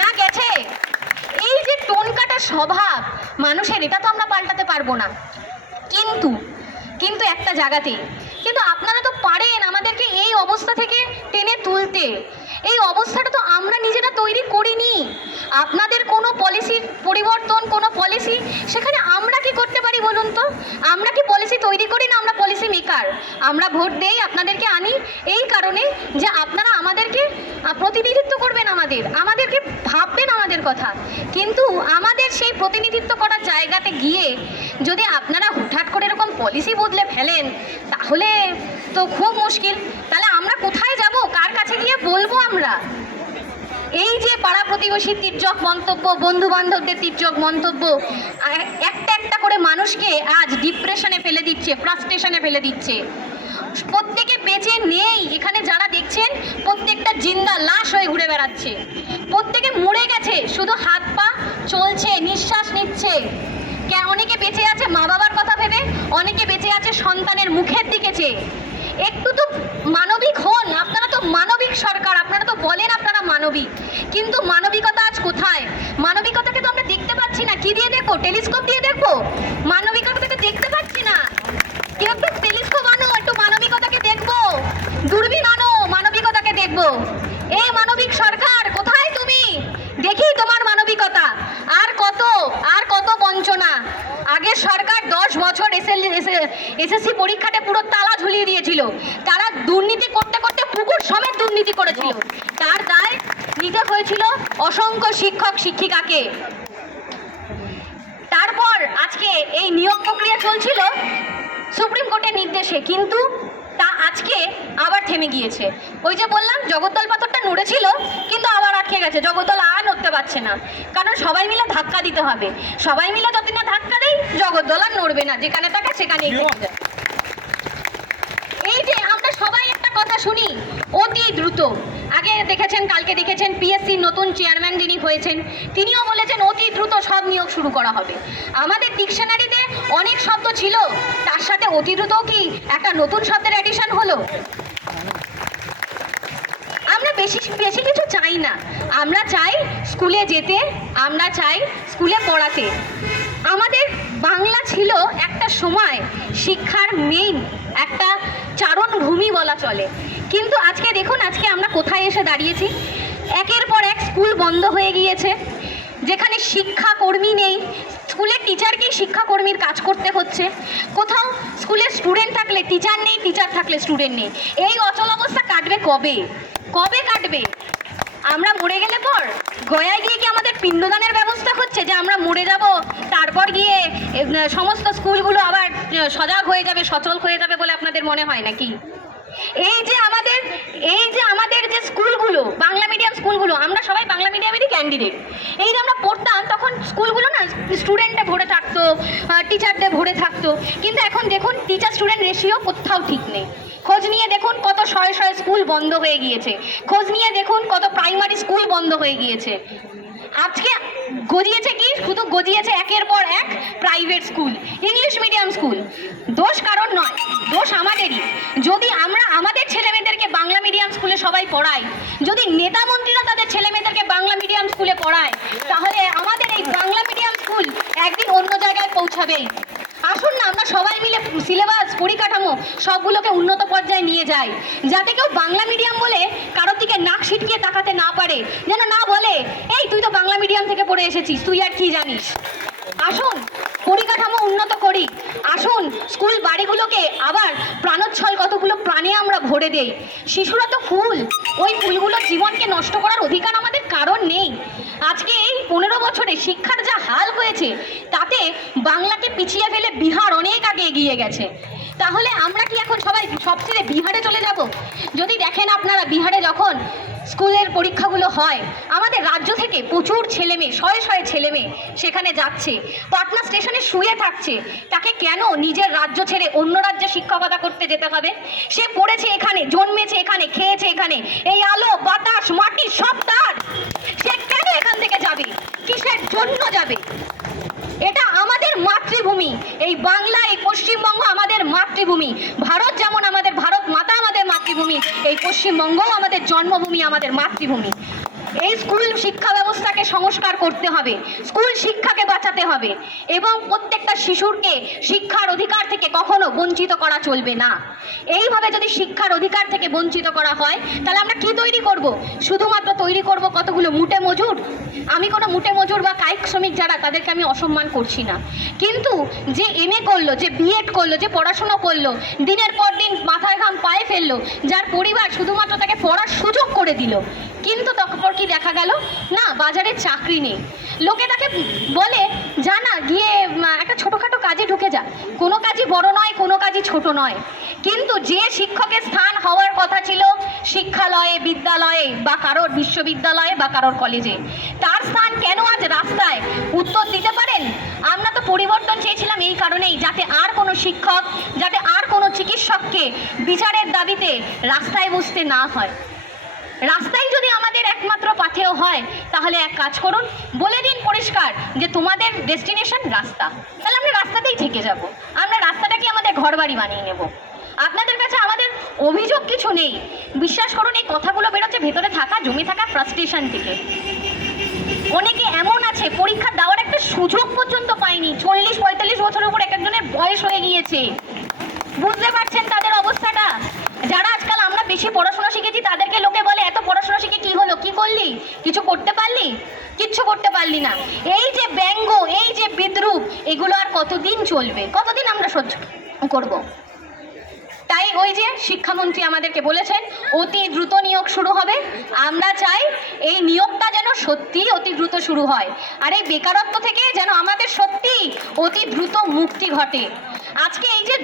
না গেছে। এই যে টোন কাটা স্বভাব মানুষের, এটা তো আমরা পাল্টাতে পারবো না, কিন্তু কিন্তু একটা জায়গাতেই কিন্তু আপনারা তো পারেন আমাদেরকে এই অবস্থা থেকে টেনে তুলতে। এই অবস্থাটা তো আমরা নিজেরা তৈরি করিনি। আপনাদের কোনো পলিসির পরিবর্তন, কোনো পলিসি, সেখানে আমরা কি করতে পারি বলুন তো? আমরা কি পলিসি তৈরি করি না? আমরা পলিসি মেকার। আমরা ভোট দেই, আপনাদেরকে আনি এই কারণে যে আপনারা আমাদেরকে প্রতিনিধিত্ব করবেন, আমাদেরকে ভাববেন আমাদের কথা। কিন্তু আমাদের সেই প্রতিনিধিত্ব করার জায়গাতে গিয়ে যদি আপনারা হুটহাট করে এরকম পলিসি বদলে ফেলেন, তাহলে তো খুব মুশকিল। তাহলে আমরা কোথায় যাব? কার কাছে গিয়ে বলবো আমরা? এই যে পাড়া প্রতিবেশীর তির্যক মন্তব্য, বন্ধু বান্ধবদের তির্যক মন্তব্য একটা একটা করে মানুষকে আজ ডিপ্রেশনে ফেলে দিচ্ছে, ফ্রাস্ট্রেশনে ফেলে দিচ্ছে। প্রত্যেকে বেঁচে নেই, এখানে যারা দেখছেন প্রত্যেকটা জিন্দা লাশ হয়ে ঘুরে বেড়াচ্ছে। প্রত্যেকে মরে গেছে, শুধু হাত পা চলছে, নিঃশ্বাস নিচ্ছে। অনেকে বেঁচে আছে মা বাবার কথা ভেবে, অনেকে বেঁচে আছে সন্তানের মুখের দিকে চেয়ে। একটু তো মানবিক হন। আপনারা তো মানবিক সরকার, আপনারা তো বলেন আপনারা মানবিক, কিন্তু মানবিকতা আজ কোথায়? মানবিকতাকে তো আমরা দেখতে পাচ্ছি না। কি দিয়ে দেখবো? টেলিস্কোপ দিয়ে দেখবো? মানবিকতাকে দেখতে পাচ্ছি না। কেউ একটু টেলিস্কোপ আনো, একটু মানবিকতাকে দেখবো। দূরবীন আনো, মানবিকতাকে দেখবো। এই মানবিক সরকার কোথায় তুমি? দেখি তোমার মানবিকতা। আর কত বঞ্চনা। আগের সরকার 10 বছর এসএসসি পরীক্ষাতে পুরো তালা ঝুলিয়ে দিয়েছিল। তারা দুর্নীতি করতে করতে পুকুর সমেত দুর্নীতি করেছিল। তার দায় নিতে হয়েছিল অসংখ্য শিক্ষক শিক্ষিকাকে। তারপর আজকে এই নিয়োগ প্রক্রিয়া চলছিল সুপ্রিম কোর্টের নির্দেশে, কিন্তু তা আজকে আবার থেমে গিয়েছে। ওই যে বললাম জগদ্দল পাথরটা নড়েছিল, কিন্তু আবার আটকে গেছে। জগদ্দল আর নড়তে পারছে না, কারণ সবাই মিলে ধাক্কা দিতে হবে। সবাই মিলে যত না ধাক্কা দেয়, জগদ্দল আর নড়বে না, যেখানে থাকে সেখানেই থেকে যায়। এই যে আমরা সবাই একটা কথা শুনি, অতি দ্রুত। আগে দেখেছেন, কালকে দেখেছেন পিএসসির নতুন চেয়ারম্যান যিনি হয়েছেন, তিনিও বলেছেন অতি দ্রুত সব নিয়োগ শুরু করা হবে। আমাদের ডিকশনারিতে অনেক শব্দ ছিল, তার সাথে অতি দ্রুত কি একটা নতুন শব্দের অ্যাডিশন হলো? আমরা বেশি কিছু চাই না। আমরা চাই স্কুলে যেতে, আমরা চাই স্কুলে পড়াতে। আমাদের বাংলা ছিল একটা সময় শিক্ষার মেইন একটা চারণভূমি বলা চলে, কিন্তু আজকে দেখুন আজকে আমরা কোথায় এসে দাঁড়িয়েছি। একের পর এক স্কুল বন্ধ হয়ে গিয়েছে, যেখানে শিক্ষাকর্মী নেই। স্কুলের টিচারকেই শিক্ষাকর্মীর কাজ করতে হচ্ছে। কোথাও স্কুলের স্টুডেন্ট থাকলে টিচার নেই, টিচার থাকলে স্টুডেন্ট নেই। এই অচল অবস্থা কাটবে কবে? কবে কাটবে? আমরা মরে গেলে পর গয়ায় গিয়ে কি আমাদের পিণ্ডদানের ব্যবস্থা হচ্ছে, যে আমরা মরে যাব তারপর গিয়ে সমস্ত স্কুলগুলো আবার সজাগ হয়ে যাবে, সচল হয়ে যাবে বলে আপনাদের মনে হয় নাকি? এই যে আমাদের যে স্কুলগুলো, বাংলা মিডিয়াম স্কুলগুলো, আমরা সবাই বাংলা মিডিয়ামেরই ক্যান্ডিডেট। এই যে আমরা পড়তাম তখন স্কুলগুলো না স্টুডেন্টে ভরে থাকতো, টিচারদের ভরে থাকতো, কিন্তু এখন দেখুন টিচার স্টুডেন্ট রেশিও কোথাও ঠিক নেই। খোঁজ নিয়ে দেখুন কত শয়ে শয়ে স্কুল বন্ধ হয়ে গিয়েছে। খোঁজ নিয়ে দেখুন কত প্রাইমারি স্কুল বন্ধ হয়ে গিয়েছে। আজকে গজিয়েছে কি? শুধু গজিয়েছে একের পর এক private school, English medium school. দোষ কারণ নয়, দোষ আমাদেরই। যদি আমরা আমাদের ছেলেমেয়েদেরকে বাংলা মিডিয়াম স্কুলে সবাই পড়াই, যদি নেতা মন্ত্রীরা তাদের ছেলেমেয়েদেরকে বাংলা মিডিয়াম স্কুলে পড়ায়, তাহলে আমাদের এই বাংলা মিডিয়াম স্কুল একদিন অন্য জায়গায় পৌঁছাবেই। আসুন না আমরা সবাই মিলে সিলেবাস, পরিকাঠামো সবগুলোকে উন্নত পর্যায়ে নিয়ে যাই, যাতে কেউ বাংলা মিডিয়াম বলে কারোর দিকে নাক ছিটকিয়ে তাকাতে না পারে, যেন না বলে এই তুই তো বাংলা মিডিয়াম থেকে পড়ে এসেছিস, তুই আর কি জানিস। আসুন পরিকাঠামো উন্নত করি, আসুন স্কুল বাড়িগুলোকে আবার প্রাণোচ্ছল কতগুলো প্রাণে আমরা ভরে দেই। শিশুরা তো ফুল, ওই ফুলগুলোর জীবনকে নষ্ট করার অধিকার আমাদের কারণ নেই। আজকে এই 15 বছরে শিক্ষার যা হাল হয়েছে, তাতে বাংলাকে পিছিয়ে ফেলে বিহার অনেক আগে এগিয়ে গেছে। তাহলে আমরা কি এখন সবাই সব ছেড়ে বিহারে চলে যাব? যদি দেখেন আপনারা বিহারে যখন স্কুলের পরীক্ষাগুলো হয়, আমাদের রাজ্য থেকে প্রচুর ছেলেমেয়ে, শয়ে শয়ে ছেলেমেয়ে সেখানে যাচ্ছে, পাটনা স্টেশনে শুয়ে থাকছে। তাকে কেন নিজের রাজ্য ছেড়ে অন্য রাজ্যে শিক্ষকতা করতে যেতে হবে? সে পড়েছে এখানে, জন্মেছে এখানে, খেয়েছে এখানে, এই আলো বাতাস মাটি সব তার। সে কেন এখান থেকে যাবে? কিসের জন্য যাবে? এটা আমাদের মাতৃভূমি, এই বাংলা, এই পশ্চিমবঙ্গ আমাদের মাতৃভূমি। ভারত যেমন আমাদের, ভারত মাতা আমাদের মাতৃভূমি, এই পশ্চিমবঙ্গও আমাদের জন্মভূমি, আমাদের মাতৃভূমি। এই স্কুল শিক্ষা ব্যবস্থাকে সংস্কার করতে হবে, স্কুল শিক্ষাকে বাঁচাতে হবে এবং প্রত্যেকটা শিশুরকে শিক্ষার অধিকার থেকে কখনো বঞ্চিত করা চলবে না। এইভাবে যদি শিক্ষার অধিকার থেকে বঞ্চিত করা হয় তাহলে আমরা কি তৈরি করব? শুধুমাত্র তৈরি করব কতগুলো মুটে মজুর। আমি কোনো মুটে মজুর বা কায়িক শ্রমিক যারা, তাদেরকে আমি অসম্মান করছি না, কিন্তু যে এমএ করলো, যে বিএড করলো, যে পড়াশোনা করলো, দিনের পর দিন মাথায় ঘাম পায়ে ফেললো, যার পরিবার শুধুমাত্র তাকে পড়ার সুযোগ করে দিল, কিন্তু তারপর কি দেখা গেল? না, বাজারে চাকরি নেই। লোকে তাকে বলে যা না, গিয়ে একটা ছোটোখাটো কাজে ঢুকে যা। কোনো কাজই বড় নয়, কোনো কাজই ছোট নয়, কিন্তু যে শিক্ষকের স্থান হওয়ার কথা ছিল শিক্ষালয়ে, বিদ্যালয়ে বা কারোর বিশ্ববিদ্যালয়ে বা কারোর কলেজে, তার স্থান কেন আজ রাস্তায়? উত্তর দিতে পারেন? আমরা তো পরিবর্তন চেয়েছিলাম এই কারণেই, যাতে আর কোনো শিক্ষক, যাতে আর কোনো চিকিৎসককে বিচারের দাবিতে রাস্তায় বসতে না হয়। রাস্তায় যদি আমাদের একমাত্র পাথেয় হয়, তাহলে এক কাজ করুন, বলে দিন পরিষ্কার যে তোমাদের ডেস্টিনেশন রাস্তা, তাহলে আমরা রাস্তাতেই থেকে যাব, আমরা রাস্তাটাকে আমাদের ঘরবাড়ি বানিয়ে নেব। আপনাদের কাছে আমাদের অভিযোগ কিছু নেই, বিশ্বাস করুন এই কথাগুলো বেরোচ্ছে ভেতরে থাকা, জমে থাকা ফ্রাস্ট্রেশন থেকে। অনেকে এমন আছে পরীক্ষা দেওয়ার একটা সুযোগ পর্যন্ত পায়নি, 40-45 বছরের উপর এক একজনের বয়স হয়ে গিয়েছে। বুঝতে পারছেন তাদের অবস্থাটা? যারা আজকাল আমরা বেশি পড়াশোনা শিখেছি তাদেরকে লোকে বলে এত পড়াশোনা শিখে কি হলো, কি করলি, কিছু করতে পারলি? কিচ্ছু করতে পারলি না। এই যে ব্যঙ্গ, এই যে বিদ্রূপ, এগুলো আর কতদিন চলবে, কতদিন আমরা সহ্য করব? তাই ওই যে শিক্ষামন্ত্রী আমাদেরকে বলেছেন অতি দ্রুত নিয়োগ শুরু হবে। আমরা চাই এই নিয়োগটা যেন সত্যি অতি দ্রুত শুরু হয়, আর এই বেকারত্ব থেকে যেন আমাদের সত্যি অতি দ্রুত মুক্তি ঘটে। আজকে এই যে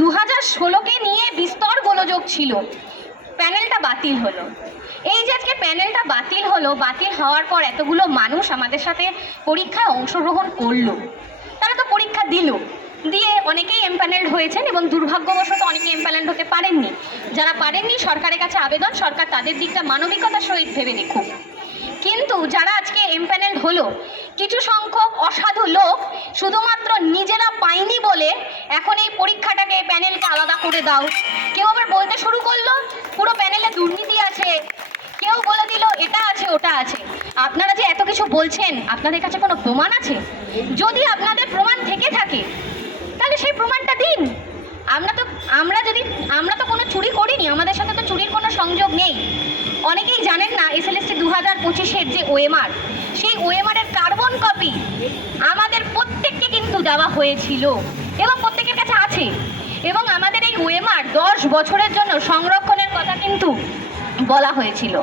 2016কে নিয়ে বিস্তর গোলযোগ ছিল, প্যানেলটা বাতিল হলো। এই যে আজকে প্যানেলটা বাতিল হলো, বাতিল হওয়ার পর এতগুলো মানুষ আমাদের সাথে পরীক্ষায় অংশগ্রহণ করলো, তারা তো পরীক্ষা দিল, দিয়ে অনেকেই এমপ্যানেলড হয়েছেন এবং দুর্ভাগ্যবশত অনেকে এমপ্যানেলড হতে পারেননি। যারা পারেননি, সরকারের কাছে আবেদন, সরকার তাদের দিকটা মানবিকতার সহিত ভেবে দেখুক। কিন্তু যারা আজকে এমপ্যানেলড হলো, কিছু সংখ্যক অসাধু লোক শুধুমাত্র নিজেরা পায়নি বলে এখন এই পরীক্ষাটাকে, প্যানেলকে আলাদা করে দাও। কেউ আবার বলতে শুরু করলো পুরো প্যানেলে দুর্নীতি আছে, কেউ বলে দিল এটা আছে ওটা আছে। আপনারা যে এত কিছু বলছেন, আপনাদের কাছে কোনো প্রমাণ আছে? যদি আপনাদের প্রমাণ থেকে থাকে তাহলে সেই প্রমাণটা দিন। আমরা তো কোনো চুরি করিনি, আমাদের সাথে তো চুরির কোনো সংযোগ নেই। অনেকেই জানেন না SLST 2025-এর যে OMR, সেই OMR-এর কার্বন কপি আমাদের প্রত্যেককে কিন্তু দেওয়া হয়েছিল এবং প্রত্যেকের কাছে আছে, এবং আমাদের এই OMR 10 বছরের জন্য সংরক্ষণের কথা কিন্তু বলা হয়েছিল।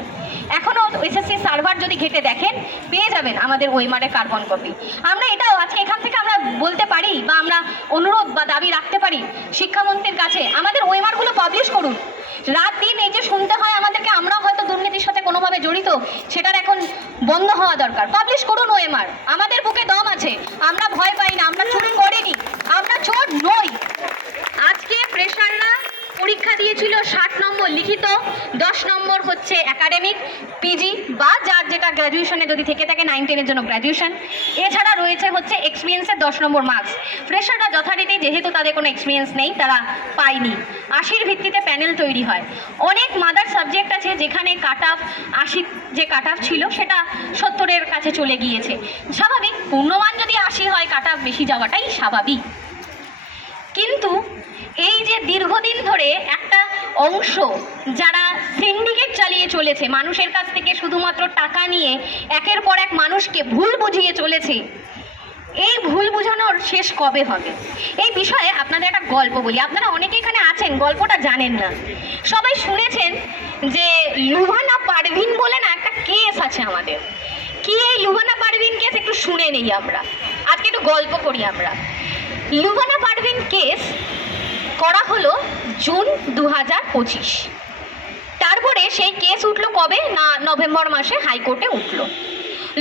এখনও SSC সার্ভার যদি ঘেটে দেখেন পেয়ে যাবেন আমাদের OMR-এর কার্বন কপি। আমরা এটাও আজকে এখান থেকে আমরা বলতে পারি বা আমরা অনুরোধ বা দাবি রাখতে পারি শিক্ষামন্ত্রীর কাছে, আমাদের OMR-গুলো পাবলিশ করুন। রাত দিন এই যে শুনতে হয় আমাদেরকে, আমরাও হয়তো দুর্নীতির সাথে কোনোভাবে জড়িত, সেটার এখন বন্ধ হওয়া দরকার। পাবলিশ করুন OMR, আমাদের বুকে দম আছে, আমরা ভয় পাই না, আমরা চুরি করিনি, আমরা চোর নই। আজকে ফ্রেশাররা পরীক্ষা দিয়েছিল 60 নম্বর লিখিত, 10 নম্বর হচ্ছে একাডেমিক, পিজি বা যার যেটা গ্র্যাজুয়েশনে যদি থেকে থাকে 9-10-এর জন্য গ্র্যাজুয়েশন, এছাড়া রয়েছে হচ্ছে এক্সপিরিয়েন্সের 10 নম্বর মার্কস। ফ্রেশাররা যথারীতি যেহেতু তাদের কোনো এক্সপিরিয়েন্স নেই, তারা পায়নি। 80-র ভিত্তিতে প্যানেল তৈরি হয়। অনেক মাদার সাবজেক্ট আছে যেখানে কাট অফ 80 যে কাট অফ ছিল সেটা 70-এর কাছে চলে গিয়েছে। স্বাভাবিক, পূর্ণমান যদি 80 হয়, কাট অফ বেশি যাওয়াটাই স্বাভাবিক। কিন্তু এই যে দীর্ঘদিন ধরে একটা অংশ যারা সিন্ডিকেট চালিয়ে চলেছে, মানুষের কাছ থেকে শুধুমাত্র টাকা নিয়ে একের পর এক মানুষকে ভুল বুঝিয়ে চলেছে, এই ভুল বোঝানোর শেষ কবে হবে? এই বিষয়ে আপনাদের একটা গল্প বলি। আপনারা অনেকে এখানে আছেন গল্পটা জানেন না, সবাই শুনেছেন যে লুভানা পারভিন বলে না একটা কেস আছে আমাদের। কি এই লুভানা পারভিন কেস? একটু শুনে নেই আমরা, আজকে একটু গল্প করি আমরা। লুভানা পারভিন কেস করা হলো জুন 2025। তারপরে সেই কেস উঠলো কবে না, নভেম্বর মাসে হাইকোর্টে উঠলো।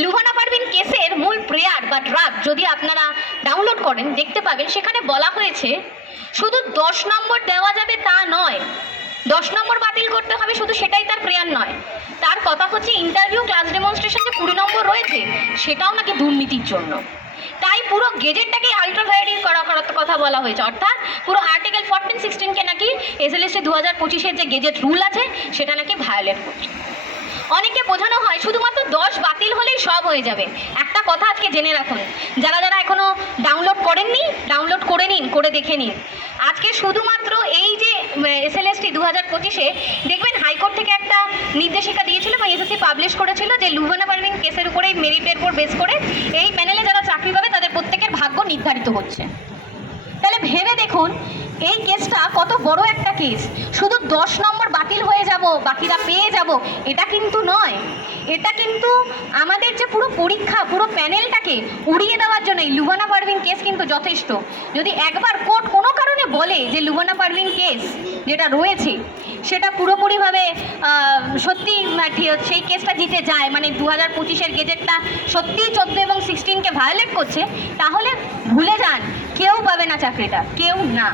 লুভানা পারভিন কেসের মূল প্রেয়ার বা ড্রাফট যদি আপনারা ডাউনলোড করেন দেখতে পাবেন, সেখানে বলা হয়েছে শুধু 10 নম্বর দেওয়া যাবে তা নয়, 10 নম্বর বাতিল করতে হবে শুধু সেটাই তার প্রেয়ার নয়। তার কথা হচ্ছে ইন্টারভিউ, ক্লাস ডেমনস্ট্রেশন যে 20 নম্বর রয়েছে সেটাও নাকি দুর্নীতির জন্য। তাই পুরো গেজেটটাকে আলট্রাভায়োলেট করার কথা বলা হয়েছে, অর্থাৎ পুরো আর্টিকেল 14-16কে নাকি SLST 2025-এর যে গেজেট রুল আছে সেটা নাকি ভায়োলেট করছে। অনেকে বোঝানো হয় শুধুমাত্র 10 বাতিল হলেই সব হয়ে যাবে। একটা কথা আজকে জেনে রাখুন, যারা যারা এখনো ডাউনলোড করেননি ডাউনলোড করে নিন, করে দেখে নিন। আজকে শুধুমাত্র এই যে SLST 2025-এ দেখবেন হাইকোর্ট থেকে একটা নির্দেশিকা দিয়েছিল বা SSC পাবলিশ করেছিল যে লুবানা পারভীন কেসের উপরে মেরিটের উপর বেস করে এই প্যানেলে যারা চাকরি পাবে তাদের প্রত্যেকের ভাগ্য নির্ধারিত হচ্ছে। তাহলে ভেবে দেখুন এই কেসটা কত বড় একটা কেস। শুধু 10 নম্বর বাতিল হয়ে যাব, বাকিরা পেয়ে যাব, এটা কিন্তু নয়। এটা কিন্তু আমাদের যে পুরো পরীক্ষা, পুরো প্যানেলটাকে উড়িয়ে দেওয়ার জন্য এই লুবানা পারভীন কেস কিন্তু যথেষ্ট। যদি একবার কোর্ট কোনো কারণে বলে যে লুবানা পারভীন কেস যেটা রয়েছে সেটা পুরোপুরিভাবে সত্যি সেই কেসটা জিতে যায়, মানে 2025-এর গেজেটটা সত্যিই 14 এবং 16-কে ভায়োলেট করছে, তাহলে ভুলে যান, কেউ পাবে না চাকরিটা, কেউ না।